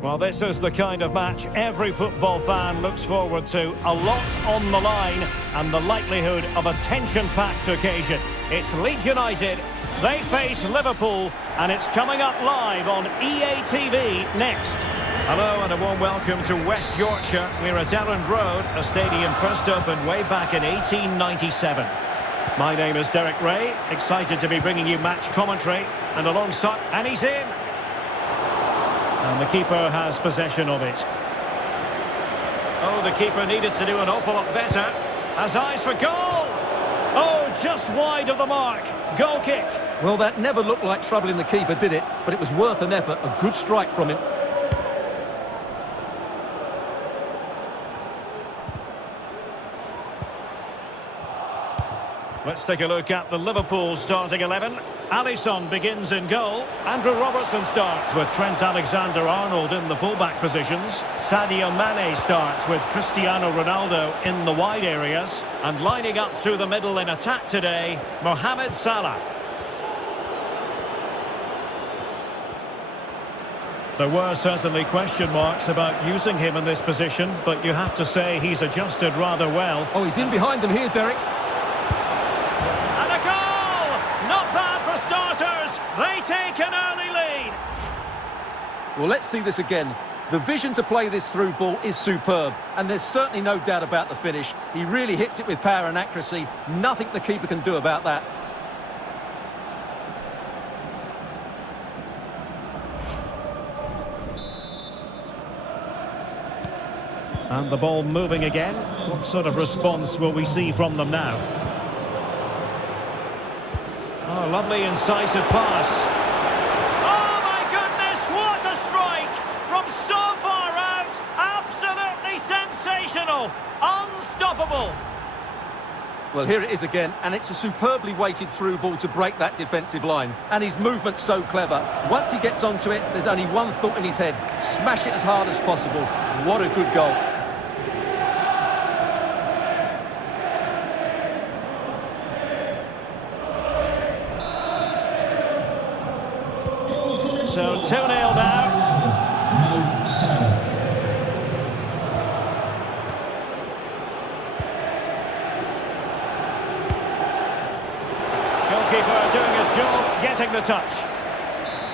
Well, this is the kind of match every football fan looks forward to. A lot on the line and the likelihood of a tension-packed occasion. It's Leeds United, they face Liverpool, and it's coming up live on EA TV next. Hello and a warm welcome to West Yorkshire. We're at Elland Road, a stadium first opened way back in 1897. My name is Derek Ray, excited to be bringing you match commentary, and alongside, and he's in. And the keeper has possession of it. Oh, the keeper needed to do an awful lot better. Has eyes for goal. Oh, just wide of the mark. Goal kick. Well, that never looked like troubling the keeper, did it? But it was worth an effort. A good strike from him. Let's take a look at the Liverpool starting 11. Alisson begins in goal. Andrew Robertson starts with Trent Alexander-Arnold in the fullback positions. Sadio Mane starts with Cristiano Ronaldo in the wide areas. And lining up through the middle in attack today, Mohamed Salah. There were certainly question marks about using him in this position, but you have to say he's adjusted rather well. Oh, he's in behind them here, Derek. They take an early lead. Well, let's see this again. The vision to play this through ball is superb, and there's certainly no doubt about the finish. He really hits it with power and accuracy. Nothing the keeper can do about that. And the ball moving again. What sort of response will we see from them now? Oh, lovely incisive pass. Oh, my goodness, what a strike! From so far out, absolutely sensational, unstoppable. Well, here it is again, and it's a superbly weighted through ball to break that defensive line. And his movement's so clever. Once he gets onto it, there's only one thought in his head. Smash it as hard as possible. What a good goal. So 2-0 now. Goalkeeper doing his job, getting the touch.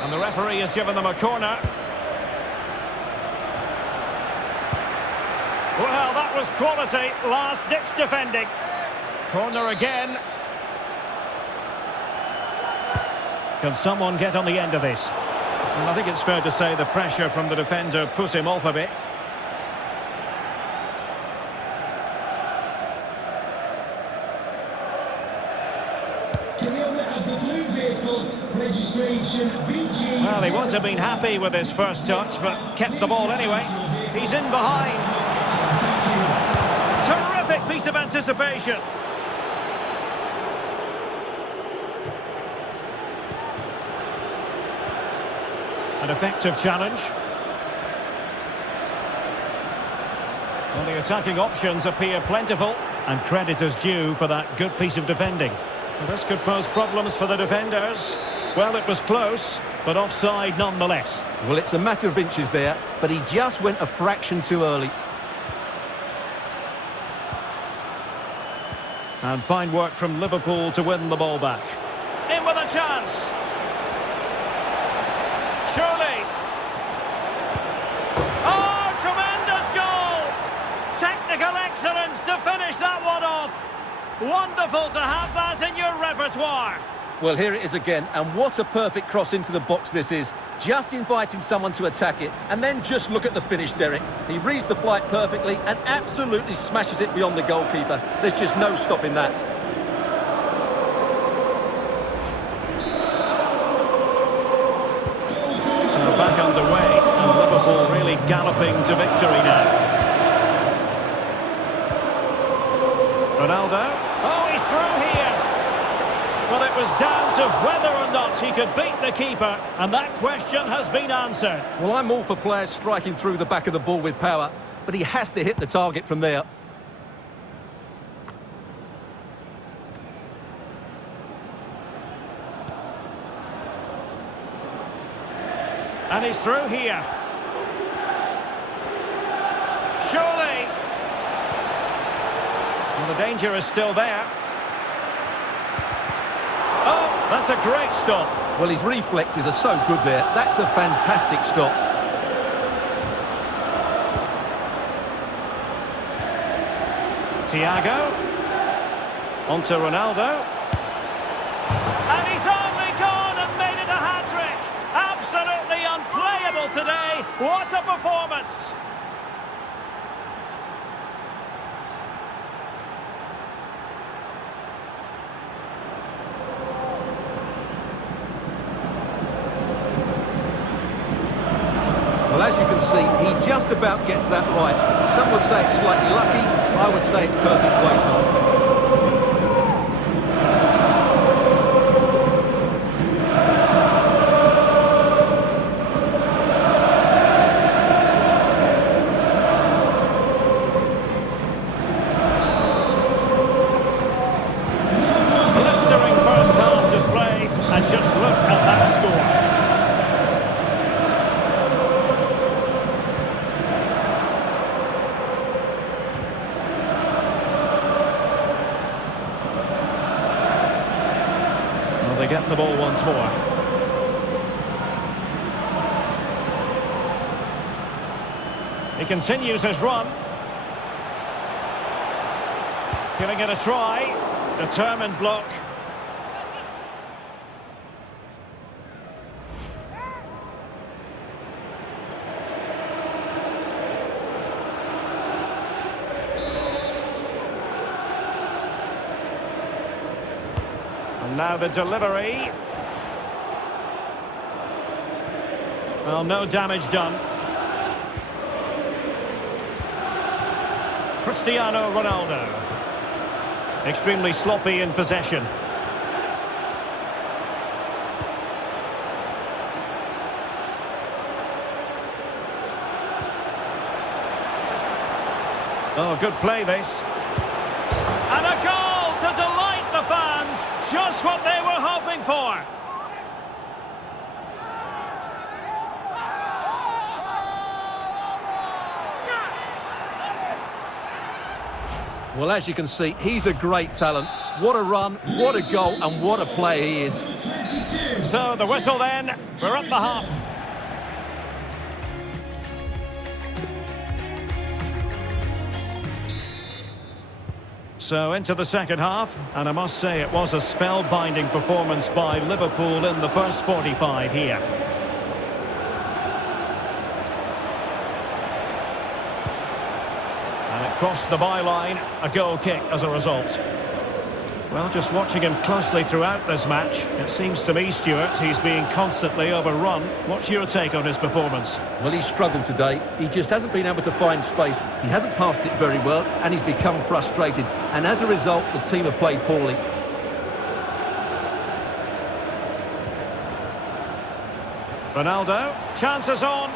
And the referee has given them a corner. Well, that was quality. Last-ditch defending. Corner again. Can someone get on the end of this? And I think it's fair to say the pressure from the defender put him off a bit. Well, he wouldn't have been happy with his first touch, but kept the ball anyway. He's in behind. Terrific piece of anticipation. An effective challenge. Well, the attacking options appear plentiful, and credit is due for that good piece of defending. Well, this could pose problems for the defenders. Well, it was close, but offside nonetheless. Well, it's a matter of inches there, but he just went a fraction too early. And fine work from Liverpool to win the ball back. In with a chance. Surely. Oh, tremendous goal! Technical excellence to finish that one off. Wonderful to have that in your repertoire. Well, here it is again, and what a perfect cross into the box this is. Just inviting someone to attack it, and then just look at the finish, Derek. He reads the flight perfectly and absolutely smashes it beyond the goalkeeper. There's just no stopping that. Back underway, and Liverpool really galloping to victory now. Ronaldo. Oh, he's through here. Well, it was down to whether or not he could beat the keeper, and that question has been answered. Well, I'm all for players striking through the back of the ball with power, but he has to hit the target from there. And he's through here. Well, the danger is still there. Oh, that's a great stop. Well, his reflexes are so good there. That's a fantastic stop. Thiago. On to Ronaldo. And he's only gone and made it a hat-trick. Absolutely unplayable today. What a performance. Well, as you can see, he just about gets that right. Some would say it's slightly lucky. I would say it's perfect placement. Blistering first half display, and just look at that score. They get the ball once more. He continues his run. Giving it a try. Determined block. And now the delivery. Well, no damage done. Cristiano Ronaldo. Extremely sloppy in possession. Oh, good play this. And a goal to delight the fans. Just what they were hoping for. Well, as you can see, he's a great talent. What a run, what a goal, and what a player he is. So the whistle then, we're at the half. So into the second half, and I must say it was a spellbinding performance by Liverpool in the first 45 here. And it crossed the byline, a goal kick as a result. Well, just watching him closely throughout this match, it seems to me, Stuart, he's being constantly overrun. What's your take on his performance? Well, he's struggled today. He just hasn't been able to find space. He hasn't passed it very well, and he's become frustrated. And as a result, the team have played poorly. Ronaldo, chances on.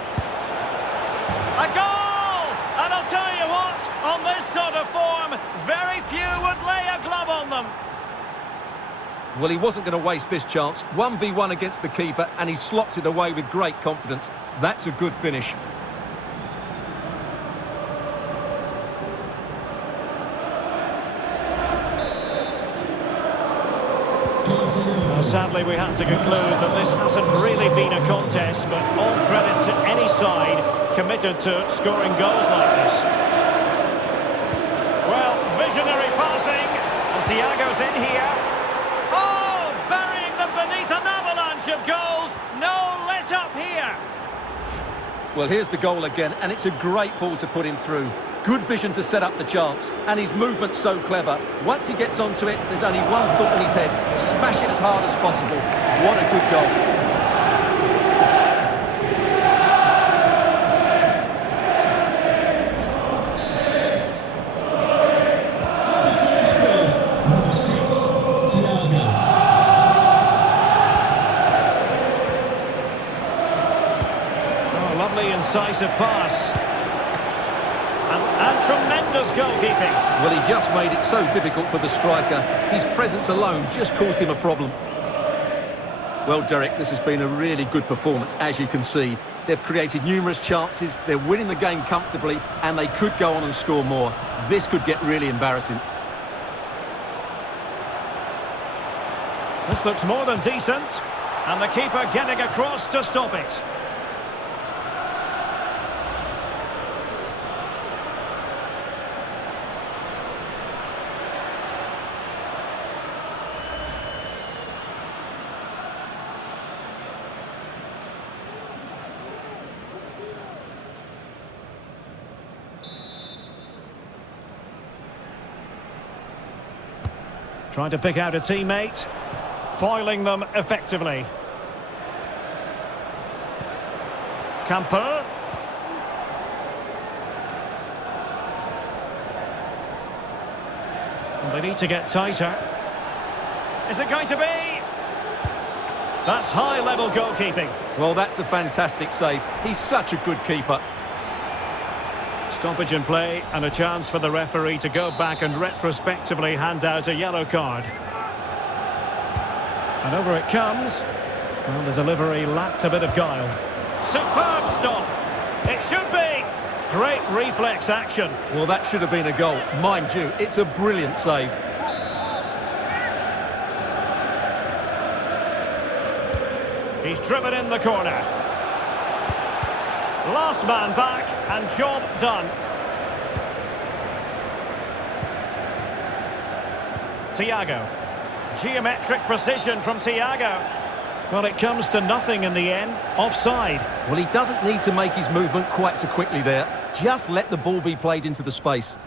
A goal! And I'll tell you what, on this sort of form, very few would lay a glove on them. Well, he wasn't going to waste this chance. 1v1 against the keeper, and he slots it away with great confidence. That's a good finish. Well, sadly, we have to conclude that this hasn't really been a contest, but all credit to any side committed to scoring goals like this. Well, visionary passing, and Thiago's in here. Oh, burying them beneath an avalanche of goals. No let up here. Well, here's the goal again, and it's a great ball to put him through. Good vision to set up the chance, and his movement's so clever. Once he gets onto it, there's only one thought in his head: smash it as hard as possible. What a good goal. Lovely incisive pass. And tremendous goalkeeping. Well, he just made it so difficult for the striker. His presence alone just caused him a problem. Well, Derek, this has been a really good performance, as you can see. They've created numerous chances, they're winning the game comfortably, and they could go on and score more. This could get really embarrassing. This looks more than decent. And the keeper getting across to stop it. Trying to pick out a teammate, foiling them effectively. Camper. And they need to get tighter. Is it going to be? That's high-level goalkeeping. Well, that's a fantastic save. He's such a good keeper. Stoppage in play and a chance for the referee to go back and retrospectively hand out a yellow card. And over it comes. Well, the delivery lacked a bit of guile. Superb stop. It should be. Great reflex action. Well, that should have been a goal. Mind you, it's a brilliant save. He's driven in the corner. Last man back and job done. Thiago. Geometric precision from Thiago. Well, it comes to nothing in the end. Offside. Well, he doesn't need to make his movement quite so quickly there. Just let the ball be played into the space.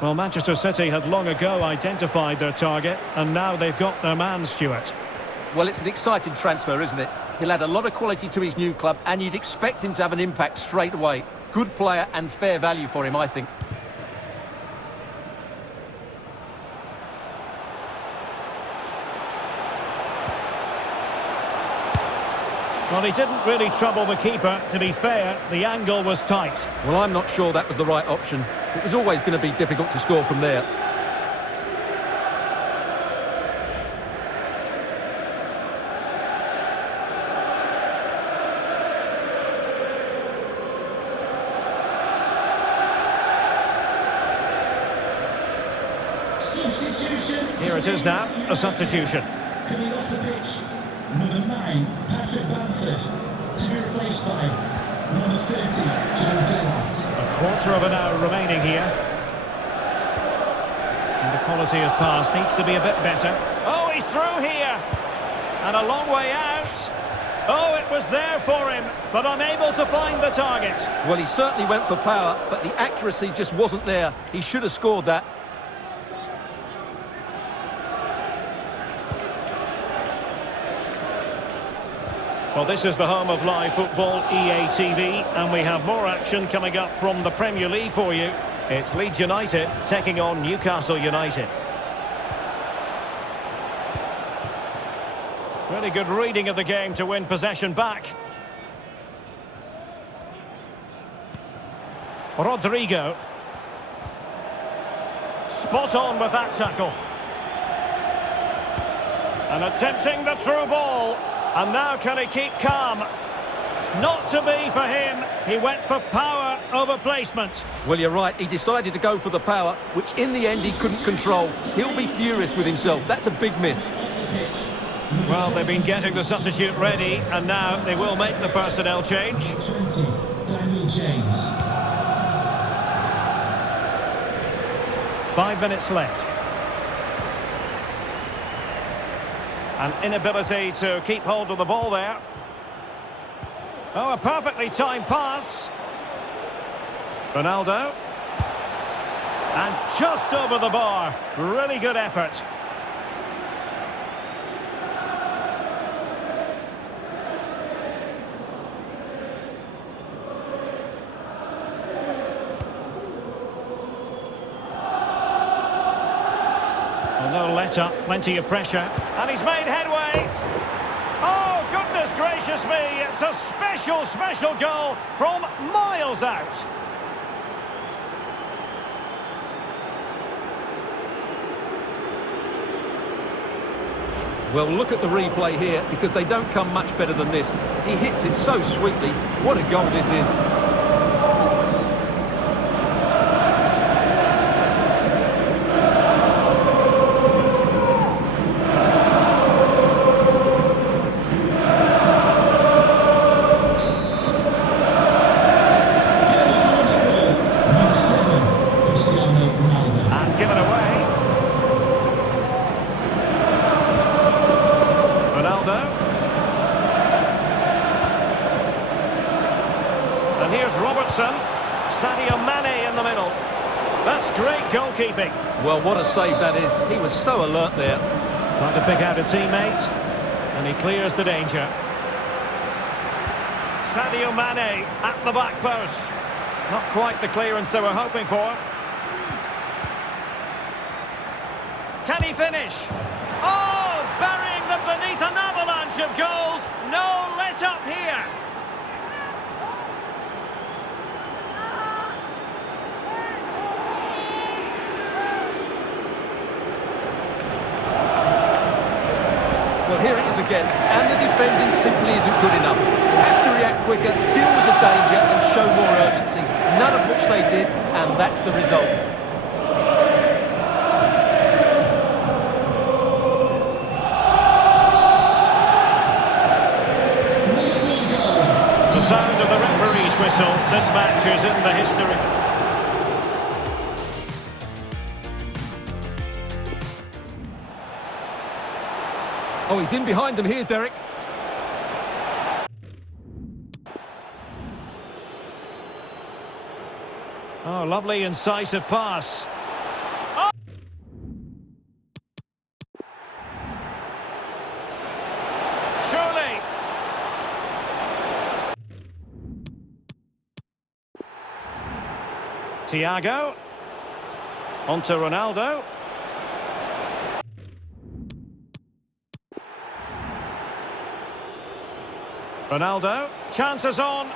Well, Manchester City had long ago identified their target, and now they've got their man, Stuart. Well, it's an exciting transfer, isn't it? He'll add a lot of quality to his new club, and you'd expect him to have an impact straight away. Good player and fair value for him, I think. Well, he didn't really trouble the keeper. To be fair, the angle was tight. Well, I'm not sure that was the right option. It was always going to be difficult to score from there. Here it is now, a substitution. Coming off the pitch, number 9, Patrick Bamford, to be replaced by number 30, Joe Bellart. A quarter of an hour remaining here. And the quality of pass needs to be a bit better. Oh, he's through here. And a long way out. Oh, it was there for him, but unable to find the target. Well, he certainly went for power, but the accuracy just wasn't there. He should have scored that. Well, this is the home of live football, EA TV, and we have more action coming up from the Premier League for you. It's Leeds United taking on Newcastle United. Really good reading of the game to win possession back. Rodrigo. Spot on with that tackle. And attempting the through ball. And now can he keep calm? Not to be for him. He went for power over placement. Well, you're right. He decided to go for the power, which in the end he couldn't control. He'll be furious with himself. That's a big miss. Well, they've been getting the substitute ready, and now they will make the personnel change. 20, Daniel James. 5 minutes left. An inability to keep hold of the ball there. Oh, a perfectly timed pass. Ronaldo. And just over the bar. Really good effort. No let-up, plenty of pressure. And he's made headway. Oh, goodness gracious me. It's a special, special goal from miles out. Well, look at the replay here, because they don't come much better than this. He hits it so sweetly. What a goal this is. Henderson. Sadio Mane in the middle. That's great goalkeeping. Well, what a save that is. He was so alert there. Trying to pick out a teammate. And he clears the danger. Sadio Mane at the back post. Not quite the clearance they were hoping for. Can he finish? Oh, burying them beneath an avalanche of goals. No let up here. Well, here it is again, and the defending simply isn't good enough. You have to react quicker, deal with the danger, and show more urgency. None of which they did, and that's the result. The sound of the referee's whistle. This match is in the history. Oh, he's in behind them here, Derek. Oh, lovely incisive pass. Oh! Surely. Thiago. On to Ronaldo. Ronaldo, chances on.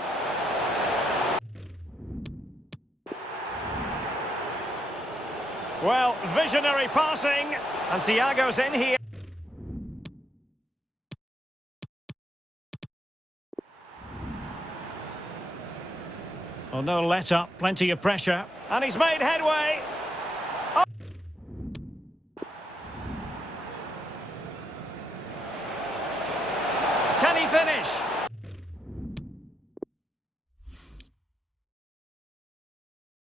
Well, visionary passing, and Thiago's in here. Well, no let up, plenty of pressure, and he's made headway. Oh. Can he finish?